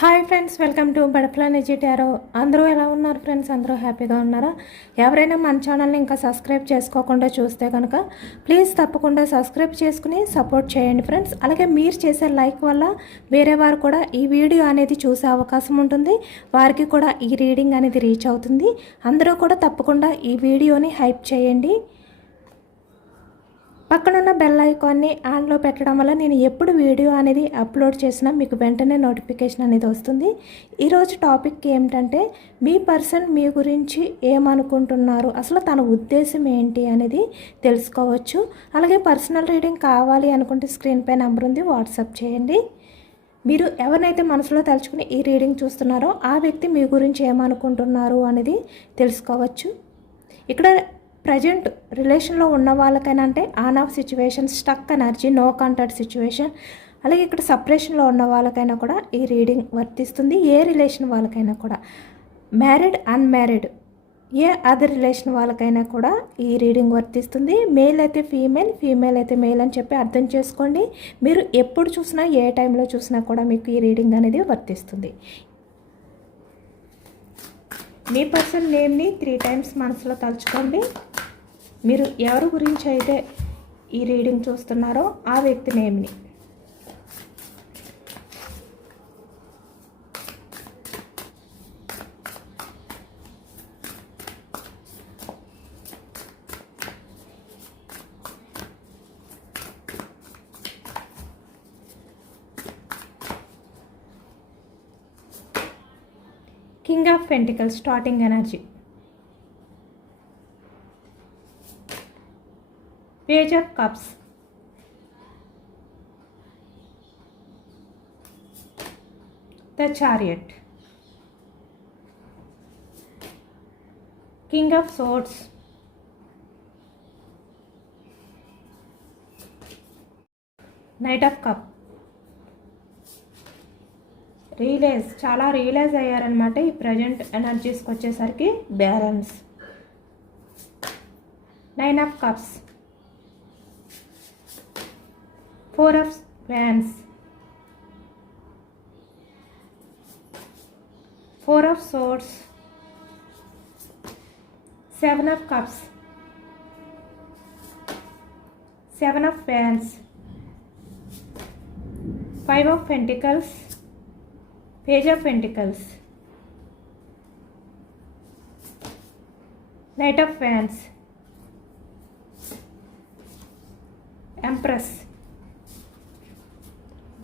Hi friends, welcome to butterfly energy tarot. అందరూ ఎలా ఉన్నారు ఫ్రెండ్స్? అందరూ హ్యాపీగా ఉన్నారా? ఎవరైనా మన ఛానల్ని ఇంకా సబ్స్క్రైబ్ చేసుకోకుండా చూస్తే కనుక ప్లీజ్ తప్పకుండా సబ్స్క్రైబ్ చేసుకుని సపోర్ట్ చేయండి ఫ్రెండ్స్. అలాగే మీరు చేసే లైక్ వల్ల వేరే వారు కూడా ఈ వీడియో అనేది చూసే అవకాశం ఉంటుంది, వారికి కూడా ఈ రీడింగ్ అనేది రీచ్ అవుతుంది. అందరూ కూడా తప్పకుండా ఈ వీడియోని హైప్ చేయండి. పక్కనున్న బెల్ ఐకాన్ని ఆన్లో పెట్టడం వల్ల నేను ఎప్పుడు వీడియో అనేది అప్లోడ్ చేసినా మీకు వెంటనే నోటిఫికేషన్ అనేది వస్తుంది. ఈరోజు టాపిక్ ఏమిటంటే, మీ పర్సన్ మీ గురించి ఏమనుకుంటున్నారు, అసలు తన ఉద్దేశం ఏంటి అనేది తెలుసుకోవచ్చు. అలాగే పర్సనల్ రీడింగ్ కావాలి అనుకుంటే స్క్రీన్ పై నెంబర్ ఉంది, వాట్సాప్ చేయండి. మీరు ఎవరినైతే మనసులో తలుచుకుని ఈ రీడింగ్ చూస్తున్నారో ఆ వ్యక్తి మీ గురించి ఏమనుకుంటున్నారు అనేది తెలుసుకోవచ్చు. ఇక్కడ ప్రజెంట్ రిలేషన్లో ఉన్న వాళ్ళకైనా, అంటే on off situation, stuck energy, no contact situation, అలాగే ఇక్కడ సపరేషన్లో ఉన్న వాళ్ళకైనా కూడా ఈ రీడింగ్ వర్తిస్తుంది. ఏ రిలేషన్ వాళ్ళకైనా కూడా, మ్యారీడ్, అన్మ్యారీడ్, ఏ అదర్ రిలేషన్ వాళ్ళకైనా కూడా ఈ రీడింగ్ వర్తిస్తుంది. మేల్ అయితే ఫీమేల్, ఫీమేల్ అయితే మేల్ అని చెప్పి అర్థం చేసుకోండి. మీరు ఎప్పుడు చూసినా, ఏ టైంలో చూసినా కూడా మీకు ఈ రీడింగ్ అనేది వర్తిస్తుంది. మీ పర్సన్ నేమ్ని 3 టైమ్స్ మనసులో తలుచుకోండి. మీరు ఎవరి గురించి అయితే ఈ రీడింగ్ చూస్తున్నారో ఆ వ్యక్తి నేమ్ని. King of Pentacles, starting energy. Page of Cups. The Chariot. King of Swords. Knight of Cups. చాలా రియలైజ్ అయ్యారనమాట. ఈ ప్రజెంట్ ఎనర్జీస్కి వచ్చేసరికి balance. 9 of cups, 4 of wands, 4 of swords, 7 of cups, 7 of wands, 5 of pentacles, Page of Pentacles, Knight of Wands, Empress,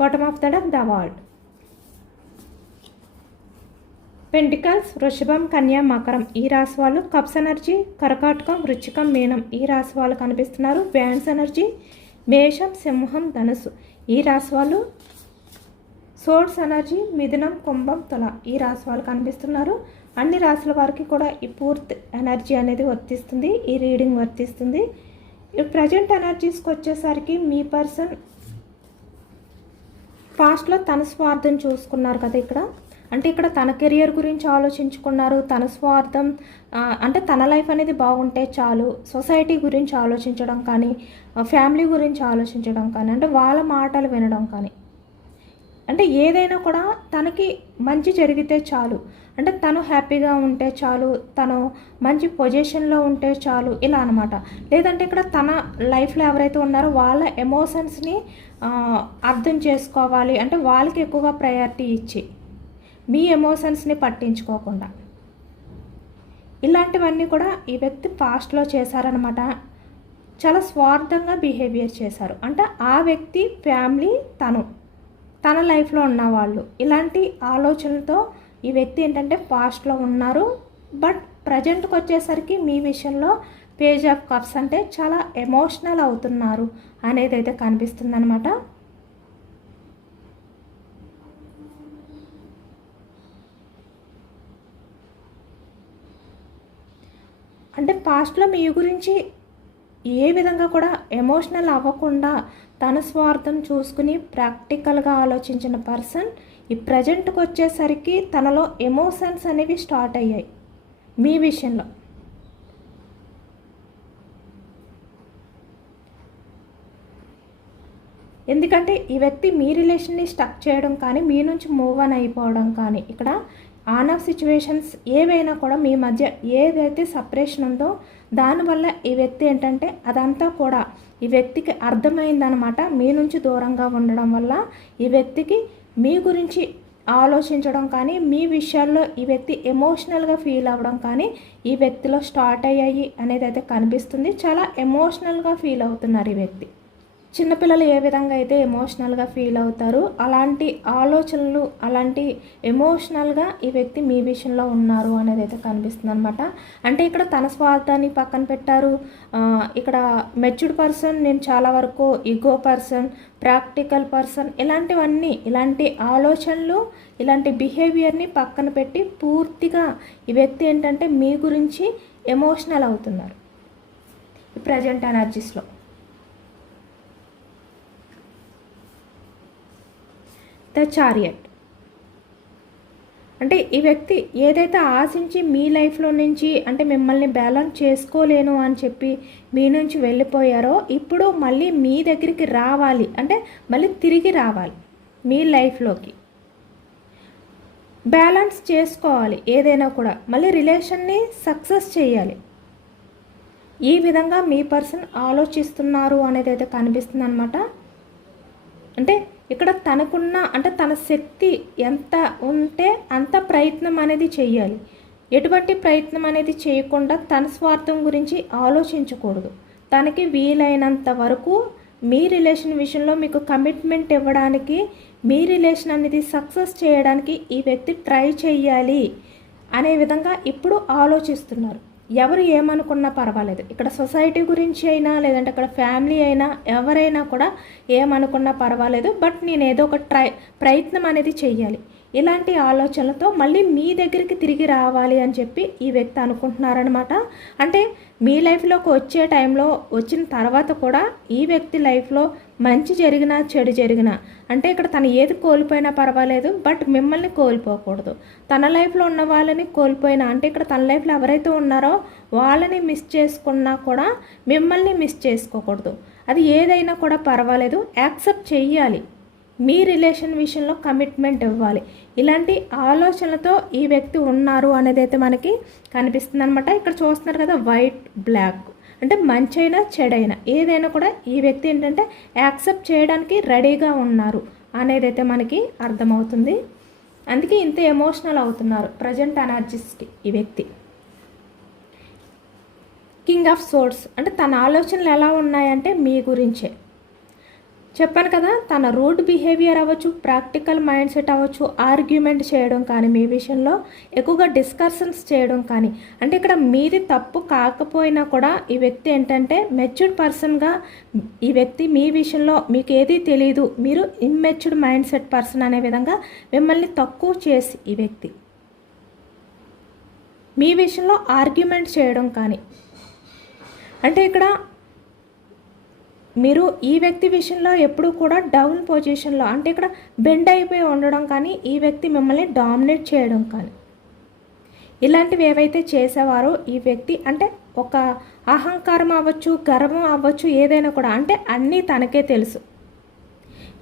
bottom of the deck, the World. Pentacles, వృషభం, కన్యా, మకరం ఈ రాశి వాళ్ళు. Cups energy కర్కాటకం, వృశ్చికం, మీనం ఈ రాశి వాళ్ళు కనిపిస్తున్నారు. వ్యాన్స్ ఎనర్జీ మేషం, సింహం, ధనుసు ఈ రాశి వాళ్ళు. సోర్డ్స్ ఎనర్జీ మిథునం, కుంభం, తుల ఈ రాశి వాళ్ళు కనిపిస్తున్నారు. అన్ని రాశుల వారికి కూడా ఈ పూర్తి ఎనర్జీ అనేది వర్తిస్తుంది, ఈ రీడింగ్ వర్తిస్తుంది. ఈ ప్రజెంట్ ఎనర్జీస్కి వచ్చేసరికి మీ పర్సన్ పాస్ట్లో తన స్వార్థం చూసుకున్నారు కదా ఇక్కడ. అంటే ఇక్కడ తన కెరియర్ గురించి ఆలోచించుకున్నారు, తన స్వార్థం, అంటే తన లైఫ్ అనేది బాగుంటే చాలు, సొసైటీ గురించి ఆలోచించడం కానీ, ఫ్యామిలీ గురించి ఆలోచించడం కానీ, అంటే వాళ్ళ మాటలు వినడం కానీ, అంటే ఏదైనా కూడా తనకి మంచి జరిగితే చాలు, అంటే తను హ్యాపీగా ఉంటే చాలు, తను మంచి పొజిషన్లో ఉంటే చాలు, ఇలా అనమాట. లేదంటే ఇక్కడ తన లైఫ్లో ఎవరైతే ఉన్నారో వాళ్ళ ఎమోషన్స్ని అర్థం చేసుకోవాలి, అంటే వాళ్ళకి ఎక్కువగా ప్రయారిటీ ఇచ్చి మీ ఎమోషన్స్ని పట్టించుకోకుండా, ఇలాంటివన్నీ కూడా ఈ వ్యక్తి పాస్ట్లో చేశారనమాట. చాలా స్వార్థంగా బిహేవియర్ చేశారు. అంటే ఆ వ్యక్తి, ఫ్యామిలీ, తన లైఫ్లో ఉన్నవాళ్ళు, ఇలాంటి ఆలోచనలతో ఈ వ్యక్తి ఏంటంటే పాస్ట్లో ఉన్నారు. బట్ ప్రజెంట్కి వచ్చేసరికి మీ విషయంలో పేజ్ ఆఫ్ కప్స్ అంటే చాలా ఎమోషనల్ అవుతున్నారు అనేది అయితే కనిపిస్తుంది అనమాట. అంటే పాస్ట్లో మీ గురించి ఏ విధంగా కూడా ఎమోషనల్ అవ్వకుండా తన స్వార్థం చూసుకుని ప్రాక్టికల్గా ఆలోచించిన పర్సన్ ఈ ప్రజెంట్కి వచ్చేసరికి తనలో ఎమోషన్స్ అనేవి స్టార్ట్ అయ్యాయి మీ విషయంలో. ఎందుకంటే ఈ వ్యక్తి మీ రిలేషన్ని స్టక్ చేయడం కానీ మీ నుంచి మూవ్ ఆన్ అయిపోవడం కానీ ఇక్కడ ఆన్ ఆఫ్ సిచ్యువేషన్స్ ఏవైనా కూడా మీ మధ్య ఏదైతే సపరేషన్ ఉందో దానివల్ల ఈ వ్యక్తి ఏంటంటే అదంతా కూడా ఈ వ్యక్తికి అర్థమైందనమాట. మీ నుంచి దూరంగా ఉండడం వల్ల ఈ వ్యక్తికి మీ గురించి ఆలోచించడం కానీ మీ విషయాల్లో ఈ వ్యక్తి ఎమోషనల్గా ఫీల్ అవ్వడం కానీ ఈ వ్యక్తిలో స్టార్ట్ అయ్యాయి అనేది అయితే కనిపిస్తుంది. చాలా ఎమోషనల్గా ఫీల్ అవుతున్నారు ఈ వ్యక్తి. చిన్నపిల్లలు ఏ విధంగా అయితే ఎమోషనల్గా ఫీల్ అవుతారు అలాంటి ఆలోచనలు అలాంటి ఎమోషనల్గా ఈ వ్యక్తి మీ విషయంలో ఉన్నారు అనేది అయితే కనిపిస్తుంది అనమాట. అంటే ఇక్కడ తన స్వార్థాన్ని పక్కన పెట్టారు. ఇక్కడ మెచ్యూర్డ్ పర్సన్, నేను చాలా వరకు ఈగో పర్సన్, ప్రాక్టికల్ పర్సన్, ఇలాంటివన్నీ ఇలాంటి ఆలోచనలు ఇలాంటి బిహేవియర్ని పక్కన పెట్టి పూర్తిగా ఈ వ్యక్తి ఏంటంటే మీ గురించి ఎమోషనల్ అవుతున్నారు ఈ ప్రజెంట్ ఎనర్జీస్లో. ద చారియట్ అంటే ఈ వ్యక్తి ఏదైతే ఆశించి మీ లైఫ్లో నుంచి అంటే మిమ్మల్ని బ్యాలెన్స్ చేసుకోలేను అని చెప్పి మీ నుంచి వెళ్ళిపోయారో ఇప్పుడు మళ్ళీ మీ దగ్గరికి రావాలి, అంటే మళ్ళీ తిరిగి రావాలి మీ లైఫ్లోకి, బ్యాలెన్స్ చేసుకోవాలి ఏదైనా కూడా, మళ్ళీ రిలేషన్ని సక్సెస్ చేయాలి. ఈ విధంగా మీ పర్సన్ ఆలోచిస్తున్నారు అనేది అయితే కనిపిస్తుంది అనమాట. అంటే ఇక్కడ తనకున్న అంటే తన శక్తి ఎంత ఉంటే అంత ప్రయత్నం అనేది చేయాలి. ఎటువంటి ప్రయత్నం అనేది చేయకుండా తన స్వార్థం గురించి ఆలోచించకూడదు. తనకి వీలైనంత వరకు మీ రిలేషన్ విషయంలో మీకు కమిట్మెంట్ ఇవ్వడానికి, మీ రిలేషన్ అనేది సక్సెస్ చేయడానికి ఈ వ్యక్తి ట్రై చేయాలి అనే విధంగా ఇప్పుడు ఆలోచిస్తున్నారు. ఎవరు ఏమనుకున్నా పర్వాలేదు, ఇక్కడ సొసైటీ గురించి అయినా లేదంటే అక్కడ ఫ్యామిలీ అయినా ఎవరైనా కూడా ఏమనుకున్నా పర్వాలేదు, బట్ నేను ఏదో ఒక ప్రయత్నం అనేది చెయ్యాలి. ఇలాంటి ఆలోచనలతో మళ్ళీ మీ దగ్గరికి తిరిగి రావాలి అని చెప్పి ఈ వ్యక్తి అనుకుంటున్నారనమాట. అంటే మీ లైఫ్లోకి వచ్చే టైంలో వచ్చిన తర్వాత కూడా ఈ వ్యక్తి లైఫ్లో మంచి జరిగినా చెడు జరిగినా, అంటే ఇక్కడ తను ఏది కోల్పోయినా పర్వాలేదు బట్ మిమ్మల్ని కోల్పోకూడదు. తన లైఫ్లో ఉన్న వాళ్ళని కోల్పోయినా, అంటే ఇక్కడ తన లైఫ్లో ఎవరైతే ఉన్నారో వాళ్ళని మిస్ చేసుకున్నా కూడా మిమ్మల్ని మిస్ చేసుకోకూడదు. అది ఏదైనా కూడా పర్వాలేదు, యాక్సెప్ట్ చెయ్యాలి, మీ రిలేషన్ విషయంలో కమిట్మెంట్ ఇవ్వాలి. ఇలాంటి ఆలోచనలతో ఈ వ్యక్తి ఉన్నారు అనేది అయితే మనకి కనిపిస్తుంది అనమాట. ఇక్కడ చూస్తున్నారు కదా వైట్ బ్లాక్, అంటే మంచైనా చెడైనా ఏదైనా కూడా ఈ వ్యక్తి ఏంటంటే యాక్సెప్ట్ చేయడానికి రెడీగా ఉన్నారు అనేది అయితే మనకి అర్థమవుతుంది. అందుకే ఇంత ఎమోషనల్ అవుతున్నారు ప్రజెంట్ ఎనర్జీస్కి ఈ వ్యక్తి. కింగ్ ఆఫ్ సోర్డ్స్ అంటే తన ఆలోచనలు ఎలా ఉన్నాయంటే మీ గురించే. చెప్పాను కదా, తన రూడ్ బిహేవియర్ అవ్వచ్చు, ప్రాక్టికల్ మైండ్ సెట్ అవ్వచ్చు, ఆర్గ్యుమెంట్ చేయడం కానీ మీ విషయంలో ఎక్కువగా డిస్కషన్స్ చేయడం కానీ, అంటే ఇక్కడ మీది తప్పు కాకపోయినా కూడా ఈ వ్యక్తి ఏంటంటే మెచ్యూర్డ్ పర్సన్గా ఈ వ్యక్తి మీ విషయంలో మీకు ఏదీ తెలియదు, మీరు ఇమ్మెచ్యూర్డ్ మైండ్ సెట్ పర్సన్ అనే విధంగా మిమ్మల్ని తక్కువ చేసి ఈ వ్యక్తి మీ విషయంలో ఆర్గ్యుమెంట్ చేయడం కానీ, అంటే ఇక్కడ మీరు ఈ వ్యక్తి విషయంలో ఎప్పుడూ కూడా డౌన్ పొజిషన్లో, అంటే ఇక్కడ బెండ్ అయిపోయి ఉండడం కానీ ఈ వ్యక్తి మిమ్మల్ని డామినేట్ చేయడం కానీ ఇలాంటివి ఏవైతే చేసేవారో ఈ వ్యక్తి, అంటే ఒక అహంకారం అవ్వచ్చు, గర్వం అవ్వచ్చు, ఏదైనా కూడా, అంటే అన్నీ తనకే తెలుసు,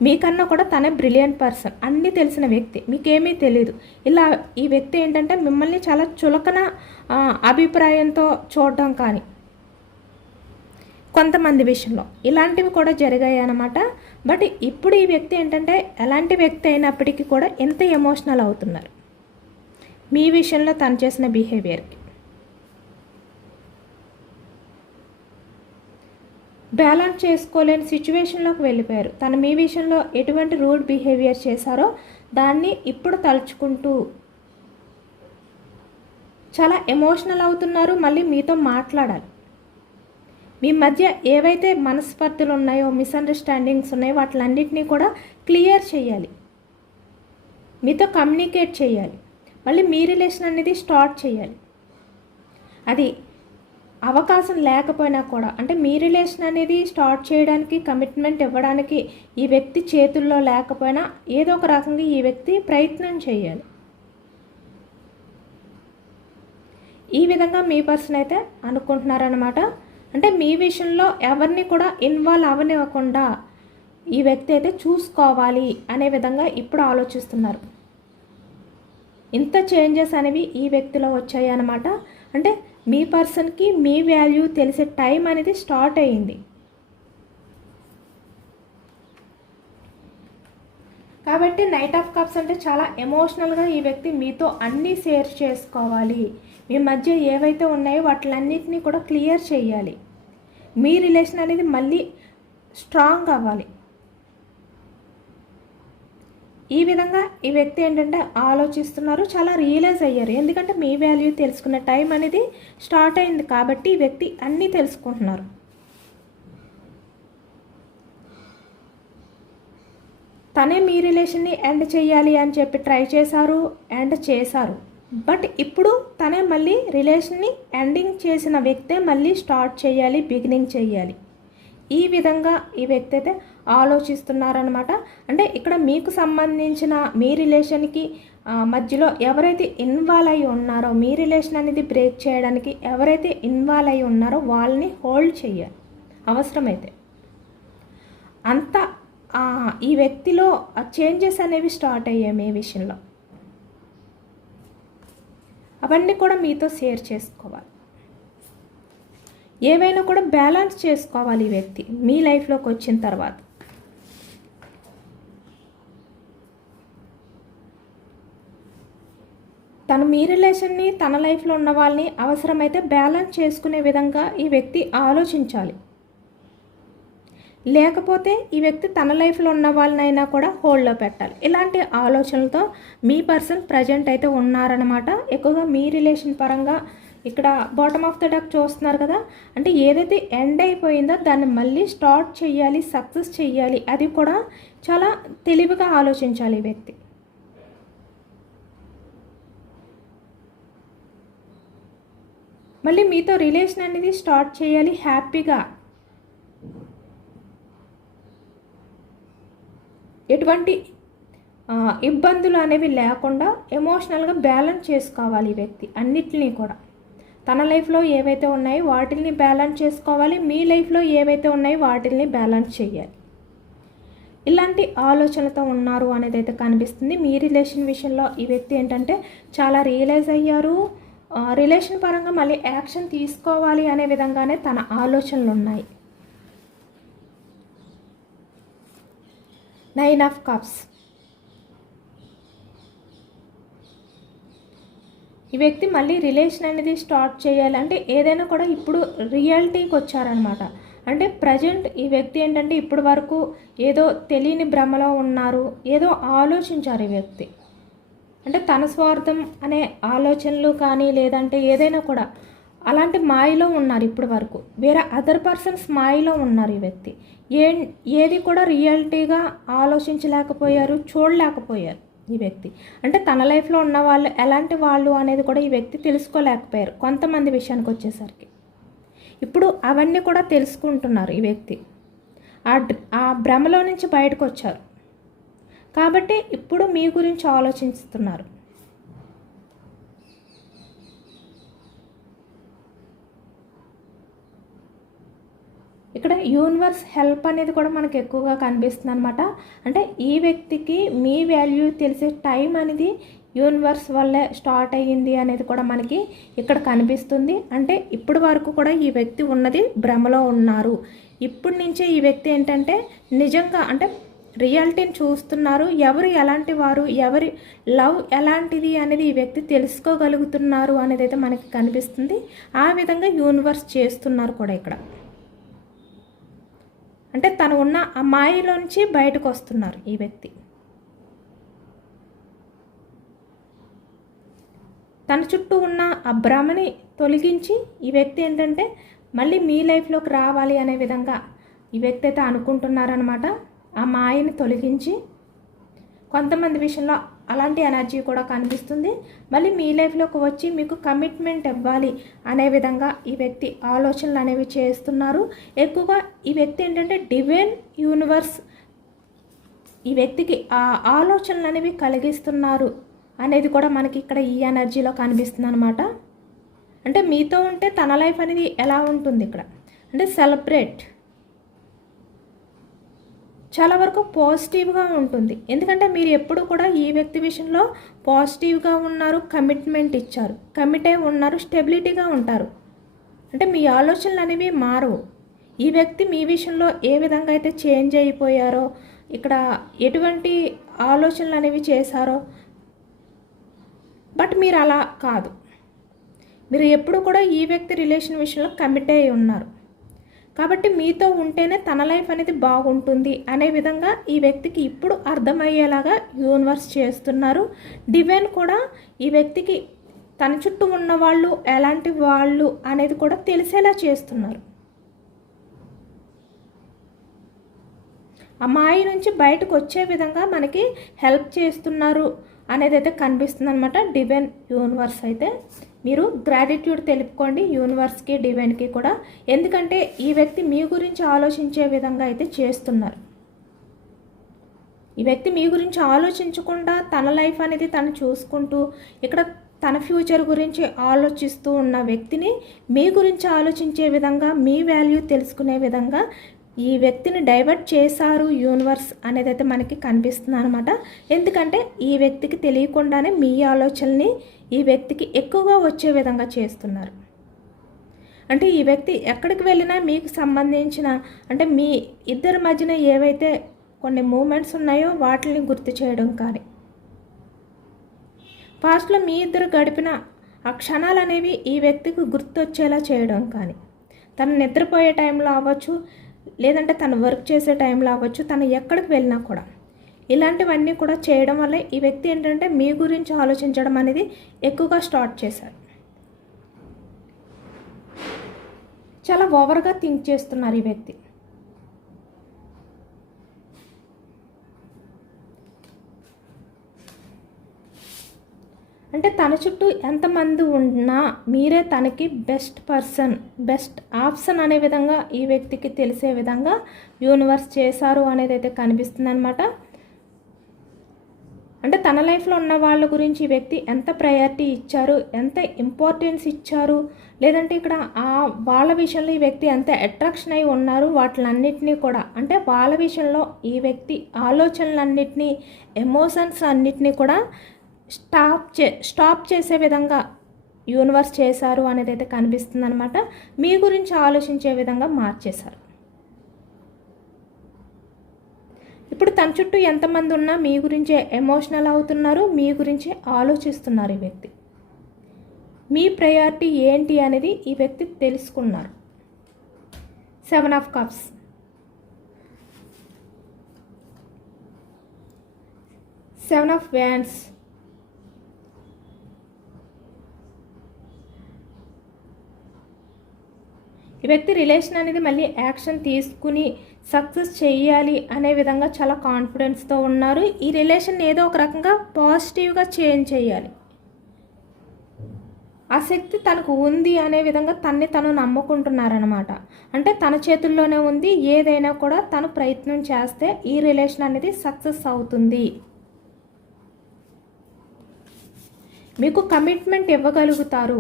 మీకన్నా కూడా తనే బ్రిలియంట్ పర్సన్, అన్నీ తెలిసిన వ్యక్తి, మీకేమీ తెలియదు. ఇలా ఈ వ్యక్తి ఏంటంటే మిమ్మల్ని చాలా చులకన అభిప్రాయంతో చూడడం కానీ కొంతమంది విషయంలో ఇలాంటివి కూడా జరిగాయి అన్నమాట. బట్ ఇప్పుడు ఈ వ్యక్తి ఏంటంటే ఎలాంటి వ్యక్తి అయినప్పటికీ కూడా ఎంత ఎమోషనల్ అవుతున్నారు మీ విషయంలో తను చేసిన బిహేవియర్కి. బ్యాలెన్స్ చేసుకోలేని సిచ్యువేషన్లోకి వెళ్ళిపోయారు. తను మీ విషయంలో ఎటువంటి రూడ్ బిహేవియర్ చేశారో దాన్ని ఇప్పుడు తలుచుకుంటూ చాలా ఎమోషనల్ అవుతున్నారు. మళ్ళీ మీతో మాట్లాడాలి, మీ మధ్య ఏవైతే మనస్పర్ధలు ఉన్నాయో, మిస్అండర్స్టాండింగ్స్ ఉన్నాయో వాటిలన్నింటినీ కూడా క్లియర్ చేయాలి, మీతో కమ్యూనికేట్ చేయాలి, మళ్ళీ మీ రిలేషన్ అనేది స్టార్ట్ చేయాలి. అది అవకాశం లేకపోయినా కూడా, అంటే మీ రిలేషన్ అనేది స్టార్ట్ చేయడానికి కమిట్మెంట్ ఇవ్వడానికి ఈ వ్యక్తి చేతుల్లో లేకపోయినా ఏదో ఒక రకంగా ఈ వ్యక్తి ప్రయత్నం చేయాలి. ఈ విధంగా మీ పర్సన్ అయితే అనుకుంటున్నారన్నమాట. అంటే మీ విషయంలో ఎవరిని కూడా ఇన్వాల్వ్ అవ్వనివ్వకుండా ఈ వ్యక్తి అయితే చూసుకోవాలి అనే విధంగా ఇప్పుడు ఆలోచిస్తున్నారు. ఇంత చేంజెస్ అనేవి ఈ వ్యక్తిలో వచ్చాయి అన్నమాట. అంటే మీ పర్సన్కి మీ వాల్యూ తెలిసే టైం అనేది స్టార్ట్ అయ్యింది. కాబట్టి నైట్ ఆఫ్ కప్స్ అంటే చాలా ఎమోషనల్గా ఈ వ్యక్తి మీతో అన్నీ షేర్ చేసుకోవాలి. మీ మధ్య ఏవైతే ఉన్నాయో వాటిలన్నిటినీ కూడా క్లియర్ చేయాలి. మీ రిలేషన్ అనేది మళ్ళీ స్ట్రాంగ్ అవ్వాలి. ఈ విధంగా ఈ వ్యక్తి ఏంటంటే ఆలోచిస్తున్నారు, చాలా రియలైజ్ అయ్యారు. ఎందుకంటే మీ వాల్యూ తెలుసుకున్న టైం అనేది స్టార్ట్ అయింది కాబట్టి ఈ వ్యక్తి అన్నీ తెలుసుకుంటున్నారు. తనే మీ రిలేషన్ని ఎండ్ చేయాలి అని చెప్పి ట్రై చేశారు, ఎండ్ చేశారు. బట్ ఇప్పుడు తనే మళ్ళీ రిలేషన్ని ఎండింగ్ చేసిన వ్యక్తే మళ్ళీ స్టార్ట్ చేయాలి, బిగినింగ్ చేయాలి. ఈ విధంగా ఈ వ్యక్తి అయితే ఆలోచిస్తున్నారనమాట. అంటే ఇక్కడ మీకు సంబంధించిన మీ రిలేషన్కి మధ్యలో ఎవరైతే ఇన్వాల్వ్ అయి ఉన్నారో, మీ రిలేషన్ అనేది బ్రేక్ చేయడానికి ఎవరైతే ఇన్వాల్వ్ అయి ఉన్నారో వాళ్ళని హోల్డ్ చేయాలి అవసరమైతే. అంత ఈ వ్యక్తిలో ఆ చేంజెస్ అనేవి స్టార్ట్ అయ్యాయి మీ విషయంలో. అవన్నీ కూడా మీతో షేర్ చేసుకోవాలి. ఏవైనా కూడా బ్యాలెన్స్ చేసుకోవాలి ఈ వ్యక్తి మీ లైఫ్లోకి వచ్చిన తర్వాత. తను మీ రిలేషన్ని తన లైఫ్లో ఉన్న వాళ్ళని అవసరమైతే బ్యాలెన్స్ చేసుకునే విధంగా ఈ వ్యక్తి ఆలోచించాలి. లేకపోతే ఈ వ్యక్తి తన లైఫ్లో ఉన్న వాళ్ళనైనా కూడా హోల్డ్లో పెట్టాలి. ఇలాంటి ఆలోచనలతో మీ పర్సన్ ప్రజెంట్ అయితే ఉన్నారనమాట. ఎక్కువగా మీ రిలేషన్ పరంగా ఇక్కడ బాటమ్ ఆఫ్ ద డక్ చూస్తున్నారు కదా, అంటే ఏదైతే ఎండ్ అయిపోయిందో దాన్ని మళ్ళీ స్టార్ట్ చేయాలి, సక్సెస్ చేయాలి. అది కూడా చాలా తెలివిగా ఆలోచించాలి ఈ వ్యక్తి. మళ్ళీ మీతో రిలేషన్ అనేది స్టార్ట్ చేయాలి హ్యాపీగా. ఎటువంటి ఇబ్బందులు అనేవి లేకుండా ఎమోషనల్గా బ్యాలెన్స్ చేసుకోవాలి ఈ వ్యక్తి. అన్నిటినీ కూడా తన లైఫ్లో ఏవైతే ఉన్నాయో వాటిని బ్యాలెన్స్ చేసుకోవాలి, మీ లైఫ్లో ఏవైతే ఉన్నాయో వాటిని బ్యాలెన్స్ చేయాలి. ఇలాంటి ఆలోచనలతో ఉన్నారు అనేది అయితే కనిపిస్తుంది. మీ రిలేషన్ విషయంలో ఈ వ్యక్తి ఏంటంటే చాలా రియలైజ్ అయ్యారు. రిలేషన్ పరంగా మళ్ళీ యాక్షన్ తీసుకోవాలి అనే విధంగానే తన ఆలోచనలు ఉన్నాయి. 9 ఆఫ్ కప్స్. ఈ వ్యక్తి మళ్ళీ రిలేషన్ అనేది స్టార్ట్ చేయాలి అంటే ఏదైనా కూడా ఇప్పుడు రియాలిటీకి వచ్చారనమాట. అంటే ప్రజెంట్ ఈ వ్యక్తి ఏంటంటే ఇప్పటి వరకు ఏదో తెలియని భ్రమలో ఉన్నారు, ఏదో ఆలోచించారు ఈ వ్యక్తి. అంటే తన స్వార్థం అనే ఆలోచనలు కానీ లేదంటే ఏదైనా కూడా అలాంటి మాయలో ఉన్నారు ఇప్పటి వరకు. వేరే అదర్ పర్సన్స్ మాయలో ఉన్నారు ఈ వ్యక్తి. ఏది కూడా రియాలిటీగా ఆలోచించలేకపోయారు, చూడలేకపోయారు ఈ వ్యక్తి. అంటే తన లైఫ్లో ఉన్న వాళ్ళు ఎలాంటి వాళ్ళు అనేది కూడా ఈ వ్యక్తి తెలుసుకోలేకపోయారు కొంతమంది విషయానికి వచ్చేసరికి. ఇప్పుడు అవన్నీ కూడా తెలుసుకుంటున్నారు ఈ వ్యక్తి. ఆ భ్రమలో నుంచి బయటకు వచ్చారు కాబట్టి ఇప్పుడు మీ గురించి ఆలోచిస్తున్నారు. ఇక్కడ యూనివర్స్ హెల్ప్ అనేది కూడా మనకు ఎక్కువగా కనిపిస్తుంది అనమాట. అంటే ఈ వ్యక్తికి మీ వాల్యూ తెలిసే టైం అనేది యూనివర్స్ వల్లే స్టార్ట్ అయ్యింది అనేది కూడా మనకి ఇక్కడ కనిపిస్తుంది. అంటే ఇప్పటి వరకు కూడా ఈ వ్యక్తి ఉన్నది భ్రమలో ఉన్నారు. ఇప్పటి నుంచే ఈ వ్యక్తి ఏంటంటే నిజంగా అంటే రియాలిటీని చూస్తున్నారు. ఎవరు ఎలాంటి వారు, ఎవరి లవ్ ఎలాంటిది అనేది ఈ వ్యక్తి తెలుసుకోగలుగుతున్నారు అనేది అయితే మనకి కనిపిస్తుంది. ఆ విధంగా యూనివర్స్ చేస్తున్నారు కూడా ఇక్కడ. అంటే తను ఉన్న ఆ మాయలోంచి బయటకు వస్తున్నారు ఈ వ్యక్తి. తన చుట్టూ ఉన్న ఆ భ్రమని తొలగించి ఈ వ్యక్తి ఏంటంటే మళ్ళీ మీ లైఫ్లోకి రావాలి అనే విధంగా ఈ వ్యక్తి అయితే అనుకుంటున్నారనమాట. ఆ మాయని తొలగించి కొంతమంది విషయంలో అలాంటి ఎనర్జీ కూడా కనిపిస్తుంది. మళ్ళీ మీ లైఫ్లోకి వచ్చి మీకు కమిట్మెంట్ ఇవ్వాలి అనే విధంగా ఈ వ్యక్తి ఆలోచనలు అనేవి చేస్తున్నారు. ఎక్కువగా ఈ వ్యక్తి ఏంటంటే డివైన్ యూనివర్స్ ఈ వ్యక్తికి ఆ ఆలోచనలు అనేవి కలిగిస్తున్నారు అనేది కూడా మనకి ఇక్కడ ఈ ఎనర్జీలో కనిపిస్తుంది అనమాట. అంటే మీతో ఉంటే తన లైఫ్ అనేది ఎలా ఉంటుంది ఇక్కడ అంటే సెలబ్రేట్, చాలా వరకు పాజిటివ్గా ఉంటుంది. ఎందుకంటే మీరు ఎప్పుడు కూడా ఈ వ్యక్తి విషయంలో పాజిటివ్గా ఉన్నారు, కమిట్మెంట్ ఇచ్చారు, కమిట్ అయి ఉన్నారు, స్టెబిలిటీగా ఉంటారు. అంటే మీ ఆలోచనలు అనేవి మారవు. ఈ వ్యక్తి మీ విషయంలో ఏ విధంగా అయితే చేంజ్ అయిపోయారో, ఇక్కడ ఎటువంటి ఆలోచనలు అనేవి చేశారో, బట్ మీరు అలా కాదు. మీరు ఎప్పుడు కూడా ఈ వ్యక్తి రిలేషన్ విషయంలో కమిట్ అయి ఉన్నారు. కాబట్టి మీతో ఉంటేనే తన లైఫ్ అనేది బాగుంటుంది అనే విధంగా ఈ వ్యక్తికి ఇప్పుడు అర్థమయ్యేలాగా యూనివర్స్ చేస్తున్నారు. డివైన్ కూడా ఈ వ్యక్తికి తన చుట్టూ ఉన్న వాళ్ళు ఎలాంటి వాళ్ళు అనేది కూడా తెలిసేలా చేస్తున్నారు. ఆ మాయ నుంచి బయటకు వచ్చే విధంగా మనకి హెల్ప్ చేస్తున్నారు అనేది అయితే కనిపిస్తుంది అనమాట డివైన్ యూనివర్స్. అయితే మీరు గ్రాటిట్యూడ్ తెలుపుకోండి యూనివర్స్కి, డివైన్కి కూడా. ఎందుకంటే ఈ వ్యక్తి మీ గురించి ఆలోచించే విధంగా అయితే చేస్తున్నారు. ఈ వ్యక్తి మీ గురించి ఆలోచించకుండా తన లైఫ్ అనేది తను చూసుకుంటూ ఇక్కడ తన ఫ్యూచర్ గురించి ఆలోచిస్తూ ఉన్న వ్యక్తిని మీ గురించి ఆలోచించే విధంగా, మీ వాల్యూ తెలుసుకునే విధంగా ఈ వ్యక్తిని డైవర్ట్ చేశారు యూనివర్స్ అనేది అయితే మనకి కనిపిస్తుంది అనమాట. ఎందుకంటే ఈ వ్యక్తికి తెలియకుండానే మీ ఆలోచనల్ని ఈ వ్యక్తికి ఎక్కువగా వచ్చే విధంగా చేస్తున్నారు. అంటే ఈ వ్యక్తి ఎక్కడికి వెళ్ళినా మీకు సంబంధించిన, అంటే మీ ఇద్దరి మధ్యన ఏవైతే కొన్ని మూమెంట్స్ ఉన్నాయో వాటిని గుర్తు చేయడం కానీ, పాస్ట్లో మీ ఇద్దరు గడిపిన ఆ క్షణాలు అనేవి ఈ వ్యక్తికి గుర్తొచ్చేలా చేయడం కానీ, తను నిద్రపోయే టైంలో అవ్వచ్చు, లేదంటే తను వర్క్ చేసే టైంలో అవ్వచ్చు, తను ఎక్కడికి వెళ్ళినా కూడా ఇలాంటివన్నీ కూడా చేయడం వల్ల ఈ వ్యక్తి ఏంటంటే మీ గురించి ఆలోచించడం అనేది ఎక్కువగా స్టార్ట్ చేశారు. చాలా ఓవర్గా థింక్ చేస్తున్నారు ఈ వ్యక్తి. అంటే తన చుట్టూ ఎంతమంది ఉన్నా మీరే తనకి బెస్ట్ పర్సన్, బెస్ట్ ఆప్షన్ అనే విధంగా ఈ వ్యక్తికి తెలిసే విధంగా యూనివర్స్ చేశారు అనేది అయితే కనిపిస్తుంది అనమాట. అంటే తన లైఫ్లో ఉన్న వాళ్ళ గురించి ఈ వ్యక్తి ఎంత ప్రయారిటీ ఇచ్చారు, ఎంత ఇంపార్టెన్స్ ఇచ్చారు, లేదంటే ఇక్కడ వాళ్ళ విషయంలో ఈ వ్యక్తి ఎంత అట్రాక్షన్ అయి ఉన్నారు, వాటిలన్నిటినీ కూడా, అంటే వాళ్ళ విషయంలో ఈ వ్యక్తి ఆలోచనలన్నిటినీ, ఎమోషన్స్ అన్నిటినీ కూడా స్టాప్ చేసే విధంగా యూనివర్స్ చేశారు అనేది అయితే కనిపిస్తుంది అనమాట. మీ గురించి ఆలోచించే విధంగా మార్చేశారు. ఇప్పుడు తన చుట్టూ ఎంతమంది ఉన్నా మీ గురించే ఎమోషనల్ అవుతున్నారు, మీ గురించే ఆలోచిస్తున్నారు ఈ వ్యక్తి. మీ ప్రయారిటీ ఏంటి అనేది ఈ వ్యక్తి తెలుసుకున్నారు. 7 of cups, Seven of Wands, ఈ వ్యక్తి రిలేషన్ అనేది మళ్ళీ యాక్షన్ తీసుకుని సక్సెస్ చేయాలి అనే విధంగా చాలా కాన్ఫిడెన్స్తో ఉన్నారు. ఈ రిలేషన్ ఏదో ఒక రకంగా పాజిటివ్గా చేంజ్ చేయాలి, ఆ శక్తి తనకు ఉంది అనే విధంగా తన్ని తను నమ్ముకుంటున్నారనమాట. అంటే తన చేతుల్లోనే ఉంది, ఏదైనా కూడా తను ప్రయత్నం చేస్తే ఈ రిలేషన్ అనేది సక్సెస్ అవుతుంది. మీకు కమిట్మెంట్ ఇవ్వగలుగుతారు.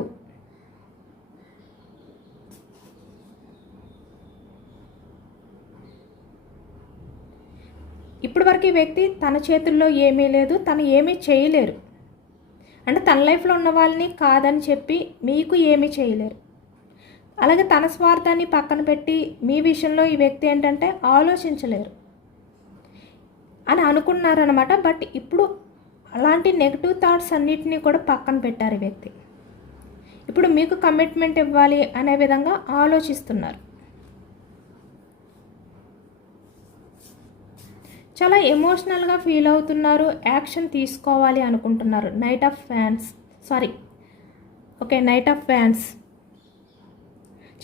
ఇప్పటి వరకు ఈ వ్యక్తి తన చేతుల్లో ఏమీ లేదు, తను ఏమీ చేయలేరు. అంటే తన లైఫ్లో ఉన్న వాళ్ళని కాదని చెప్పి మీకు ఏమీ చేయలేరు. అలాగే తన స్వార్థాన్ని పక్కన పెట్టి మీ విషయంలో ఈ వ్యక్తి ఏంటంటే ఆలోచించలేరు అని అనుకున్నారనమాట. బట్ ఇప్పుడు అలాంటి నెగిటివ్ థాట్స్ అన్నిటినీ కూడా పక్కన పెట్టారు ఈ వ్యక్తి. ఇప్పుడు మీకు కమిట్మెంట్ ఇవ్వాలి అనే విధంగా ఆలోచిస్తున్నారు. చాలా ఎమోషనల్గా ఫీల్ అవుతున్నారు, యాక్షన్ తీసుకోవాలి అనుకుంటున్నారు. నైట్ ఆఫ్ వ్యాండ్స్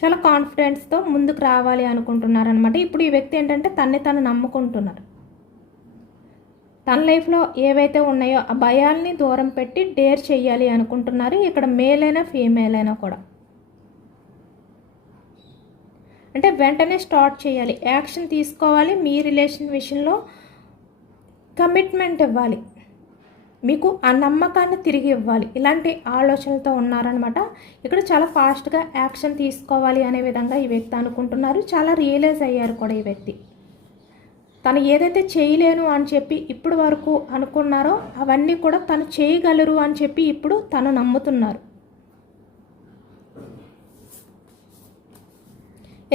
చాలా కాన్ఫిడెన్స్తో ముందుకు రావాలి అనుకుంటున్నారు అనమాట. ఇప్పుడు ఈ వ్యక్తి ఏంటంటే తన్ని తను నమ్ముకుంటున్నారు. తన లైఫ్లో ఏవైతే ఉన్నాయో ఆ భయాల్ని దూరం పెట్టి డేర్ చేయాలి అనుకుంటున్నారు. ఇక్కడ మేల్ అయినా ఫీమేల్ అయినా కూడా అంటే వెంటనే స్టార్ట్ చేయాలి, యాక్షన్ తీసుకోవాలి, మీ రిలేషన్ విషయంలో కమిట్మెంట్ ఇవ్వాలి, మీకు ఆ నమ్మకాన్ని తిరిగి ఇవ్వాలి, ఇలాంటి ఆలోచనలతో ఉన్నారనమాట. ఇక్కడ చాలా ఫాస్ట్గా యాక్షన్ తీసుకోవాలి అనే విధంగా ఈ వ్యక్తి అనుకుంటున్నారు. చాలా రియలైజ్ అయ్యారు కూడా ఈ వ్యక్తి. తను ఏదైతే చేయలేను అని చెప్పి ఇప్పుడు వరకు అనుకున్నారో అవన్నీ కూడా తను చేయగలరు అని చెప్పి ఇప్పుడు తను నమ్ముతున్నారు.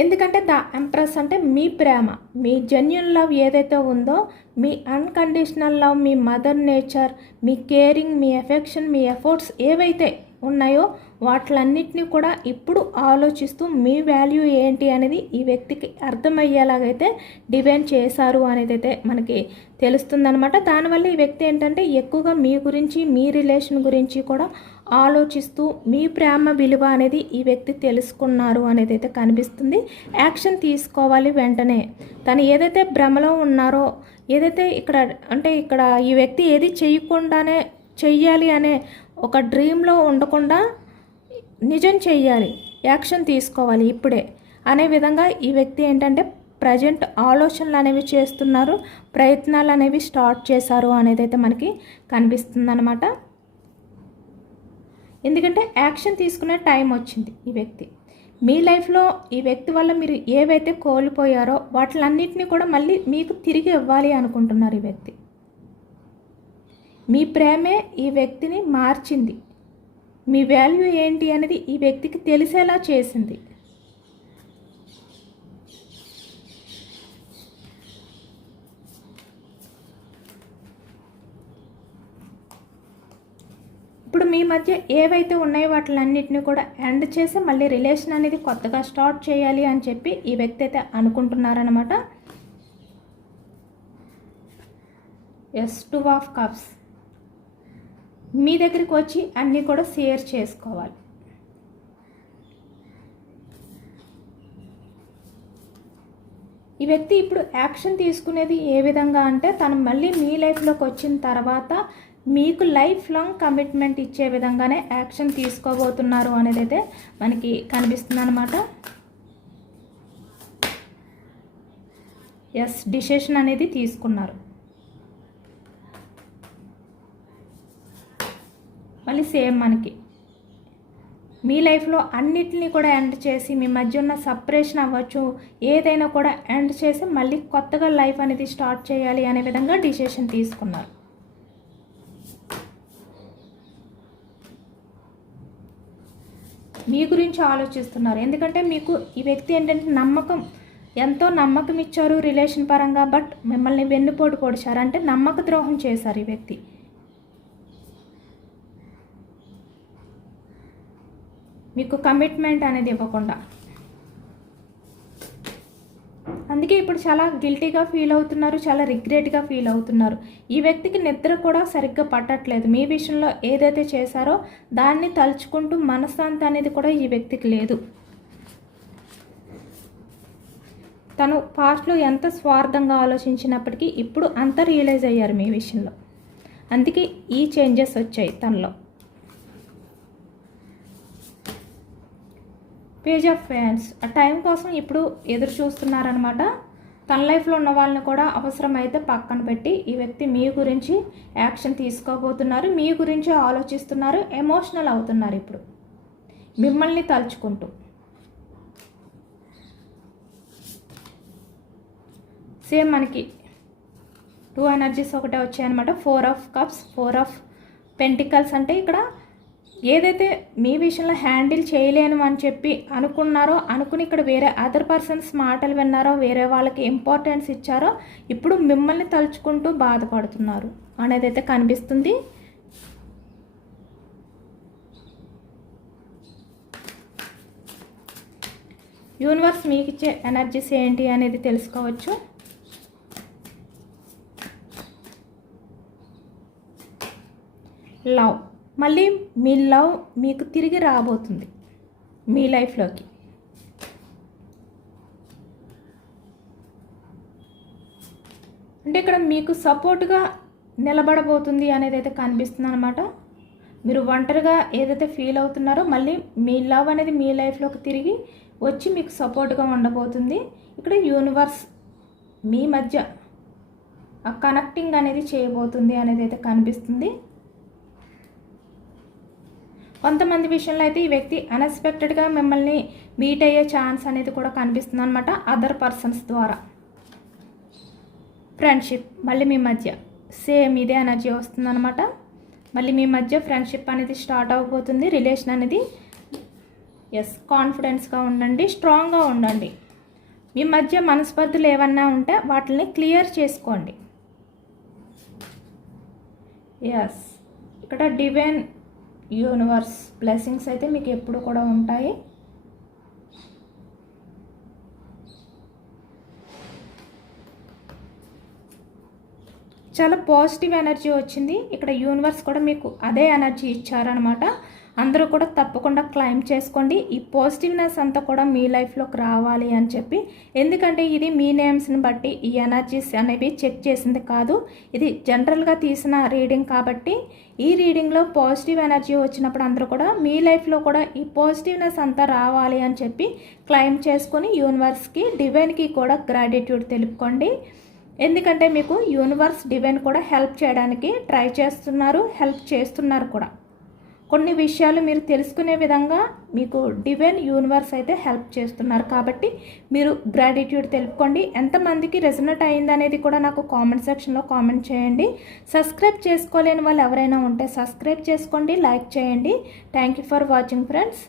ఎందుకంటే ద ఎంప్రెస్ అంటే మీ ప్రేమ, మీ జెన్యూన్ లవ్ ఏదైతే ఉందో, మీ అన్కండిషనల్ లవ్, మీ మదర్ నేచర్, మీ కేరింగ్, మీ ఎఫెక్షన్, మీ ఎఫర్ట్స్ ఏవైతే ఉన్నాయో వాటిలన్నిటినీ కూడా ఇప్పుడు ఆలోచిస్తూ మీ వాల్యూ ఏంటి అనేది ఈ వ్యక్తికి అర్థమయ్యేలాగైతే డివైన్ చేశారు అనేది అయితే మనకి తెలుస్తుందనమాట. దానివల్ల ఈ వ్యక్తి ఏంటంటే ఎక్కువగా మీ గురించి, మీ రిలేషన్ గురించి కూడా ఆలోచిస్తూ మీ ప్రేమ విలువ అనేది ఈ వ్యక్తి తెలుసుకున్నారు అనేది అయితే కనిపిస్తుంది. యాక్షన్ తీసుకోవాలి వెంటనే. తను ఏదైతే భ్రమలో ఉన్నారో, ఏదైతే ఇక్కడ ఈ వ్యక్తి ఏది చేయకుండానే చెయ్యాలి అనే ఒక డ్రీమ్లో ఉండకుండా నిజం చెయ్యాలి, యాక్షన్ తీసుకోవాలి ఇప్పుడే అనే విధంగా ఈ వ్యక్తి ఏంటంటే ప్రజెంట్ ఆలోచనలు అనేవి చేస్తున్నారు, ప్రయత్నాలు అనేవి స్టార్ట్ చేశారు అనేది అయితే మనకి కనిపిస్తుంది అనమాట. ఎందుకంటే యాక్షన్ తీసుకునే టైం వచ్చింది ఈ వ్యక్తి. మీ లైఫ్లో ఈ వ్యక్తి వల్ల మీరు ఏవైతే కోల్పోయారో వాటిలన్నింటినీ కూడా మళ్ళీ మీకు తిరిగి ఇవ్వాలి అనుకుంటున్నారు ఈ వ్యక్తి. మీ ప్రేమే ఈ వ్యక్తిని మార్చింది, మీ వాల్యూ ఏంటి అనేది ఈ వ్యక్తికి తెలిసేలా చేసింది. ఇప్పుడు మీ మధ్య ఏవైతే ఉన్నాయో వాటిలన్నిటిని కూడా ఎండ్ చేసి మళ్ళీ రిలేషన్ అనేది కొత్తగా స్టార్ట్ చేయాలి అని చెప్పి ఈ వ్యక్తి అయితే అనుకుంటున్నారనమాట. ఎస్, 2 ఆఫ్ కప్స్ మీ దగ్గరికి వచ్చి అన్నీ కూడా షేర్ చేసుకోవాలి. ఈ వ్యక్తి ఇప్పుడు యాక్షన్ తీసుకునేది ఏ విధంగా అంటే తను మళ్ళీ మీ లైఫ్లోకి వచ్చిన తర్వాత మీకు లైఫ్ లాంగ్ కమిట్మెంట్ ఇచ్చే విధంగానే యాక్షన్ తీసుకోబోతున్నారు అనేది అయితే మనకి కనిపిస్తుంది అనమాట. ఎస్, డిసిషన్ అనేది తీసుకున్నారు. మళ్ళీ సేమ్ మనకి మీ లైఫ్లో అన్నిటిని కూడా ఎండ్ చేసి మీ మధ్య ఉన్న సపరేషన్ అవ్వచ్చు, ఏదైనా కూడా ఎండ్ చేసి మళ్ళీ కొత్తగా లైఫ్ అనేది స్టార్ట్ చేయాలి అనే విధంగా డిసిషన్ తీసుకున్నారు. మీ గురించి ఆలోచిస్తున్నారు. ఎందుకంటే మీకు ఈ వ్యక్తి ఏంటంటే ఎంతో నమ్మకం ఇచ్చారు రిలేషన్ పరంగా, బట్ మిమ్మల్ని వెన్నుపోటు పొడిచారు, అంటే నమ్మక ద్రోహం చేశారు ఈ వ్యక్తి. మీకు కమిట్మెంట్ అనేది ఇవ్వకుండా. అందుకే ఇప్పుడు చాలా గిల్టీగా ఫీల్ అవుతున్నారు, చాలా రిగ్రెట్గా ఫీల్ అవుతున్నారు. ఈ వ్యక్తికి నిద్ర కూడా సరిగ్గా పట్టట్లేదు. మీ విషయంలో ఏదైతే చేశారో దాన్ని తలుచుకుంటూ మనశ్శాంతి అనేది కూడా ఈ వ్యక్తికి లేదు. తను పాస్ట్లో ఎంత స్వార్థంగా ఆలోచించినప్పటికీ ఇప్పుడు అంత రియలైజ్ అయ్యారు మీ విషయంలో. అందుకే ఈ చేంజెస్ వచ్చాయి తనలో. పేజ్ ఆఫ్ ఫ్యాన్స్ ఆ టైం కోసం ఇప్పుడు ఎదురు చూస్తున్నారనమాట. తన లైఫ్లో ఉన్న వాళ్ళని కూడా అవసరమైతే పక్కన పెట్టి ఈ వ్యక్తి మీ గురించి యాక్షన్ తీసుకోబోతున్నారు, మీ గురించి ఆలోచిస్తున్నారు, ఎమోషనల్ అవుతున్నారు ఇప్పుడు మిమ్మల్ని తలుచుకుంటూ. సేమ్ మనకి 2 ఎనర్జీస్ ఒకటే వచ్చాయన్నమాట. 4 ఆఫ్ కప్స్, 4 ఆఫ్ పెంటికల్స్. అంటే ఇక్కడ ఏదైతే మీ విషయంలో హ్యాండిల్ చేయలేను అని చెప్పి అనుకున్నారో, అనుకుని ఇక్కడ వేరే అదర్ పర్సన్స్ మాటలు విన్నారో, వేరే వాళ్ళకి ఇంపార్టెన్స్ ఇచ్చారో, ఇప్పుడు మిమ్మల్ని తలుచుకుంటూ బాధపడుతున్నారు అనేది అయితే కనిపిస్తుంది. యూనివర్స్ మీకు ఇచ్చే ఎనర్జీస్ ఏంటి అనేది తెలుసుకోవచ్చు. లవ్, మళ్ళీ మీ లవ్ మీకు తిరిగి రాబోతుంది మీ లైఫ్లోకి. అంటే ఇక్కడ మీకు సపోర్ట్గా నిలబడబోతుంది అనేది అయితే కనిపిస్తుంది అనమాట. మీరు ఒంటరిగా ఏదైతే ఫీల్ అవుతున్నారో మళ్ళీ మీ లవ్ అనేది మీ లైఫ్లోకి తిరిగి వచ్చి మీకు సపోర్ట్గా ఉండబోతుంది. ఇక్కడ యూనివర్స్ మీ మధ్య ఆ కనెక్టింగ్ అనేది చేయబోతుంది అనేది అయితే కనిపిస్తుంది. కొంతమంది విషయంలో అయితే ఈ వ్యక్తి అన్ఎక్స్పెక్టెడ్గా మిమ్మల్ని మీట్ అయ్యే ఛాన్స్ అనేది కూడా కనిపిస్తుంది అనమాట అదర్ పర్సన్స్ ద్వారా. ఫ్రెండ్షిప్ మళ్ళీ మీ మధ్య సేమ్ ఇదే ఎనర్జీ వస్తుందన్నమాట. మళ్ళీ మీ మధ్య ఫ్రెండ్షిప్ అనేది స్టార్ట్ అవబోతుంది, రిలేషన్ అనేది. ఎస్, కాన్ఫిడెన్స్గా ఉండండి, స్ట్రాంగ్గా ఉండండి. మీ మధ్య మనస్పర్ధలు ఏమన్నా ఉంటే వాటిని క్లియర్ చేసుకోండి. ఎస్, ఇక్కడ డివైన్ యూనివర్స్ బ్లెస్సింగ్స్ అయితే మీకు ఎప్పుడు కూడా ఉంటాయి. చాలా పాజిటివ్ ఎనర్జీ వచ్చింది. ఇక్కడ యూనివర్స్ కూడా మీకు అదే ఎనర్జీ ఇచ్చారనమాట. అందరూ కూడా తప్పకుండా క్లైమ్ చేసుకోండి. ఈ పాజిటివ్నెస్ అంతా కూడా మీ లైఫ్లోకి రావాలి అని చెప్పి. ఎందుకంటే ఇది మీ నేమ్స్ని బట్టి ఈ ఎనర్జీస్ అనేవి చెక్ చేసింది కాదు, ఇది జనరల్గా తీసిన రీడింగ్ కాబట్టి ఈ రీడింగ్లో పాజిటివ్ ఎనర్జీ వచ్చినప్పుడు అందరూ కూడా మీ లైఫ్లో కూడా ఈ పాజిటివ్నెస్ అంతా రావాలి అని చెప్పి క్లైమ్ చేసుకొని యూనివర్స్కి, డివైన్కి కూడా గ్రాటిట్యూడ్ తెలుపుకోండి. ఎందుకంటే మీకు యూనివర్స్, డివైన్ కూడా హెల్ప్ చేయడానికి ట్రై చేస్తున్నారు, హెల్ప్ చేస్తున్నారు కూడా. కొన్ని విషయాలు మీరు తెలుసుకునే విధంగా మీకు డివైన్, యూనివర్స్ అయితే హెల్ప్ చేస్తున్నారు కాబట్టి మీరు గ్రాటిట్యూడ్ తెలుపుకోండి. ఎంతమందికి రెజొనేట్ అయిందనేది కూడా నాకు కామెంట్ సెక్షన్లో కామెంట్ చేయండి. సబ్స్క్రైబ్ చేసుకోలేని వాళ్ళు ఎవరైనా ఉంటే సబ్స్క్రైబ్ చేసుకోండి, లైక్ చేయండి. Thank you for watching friends.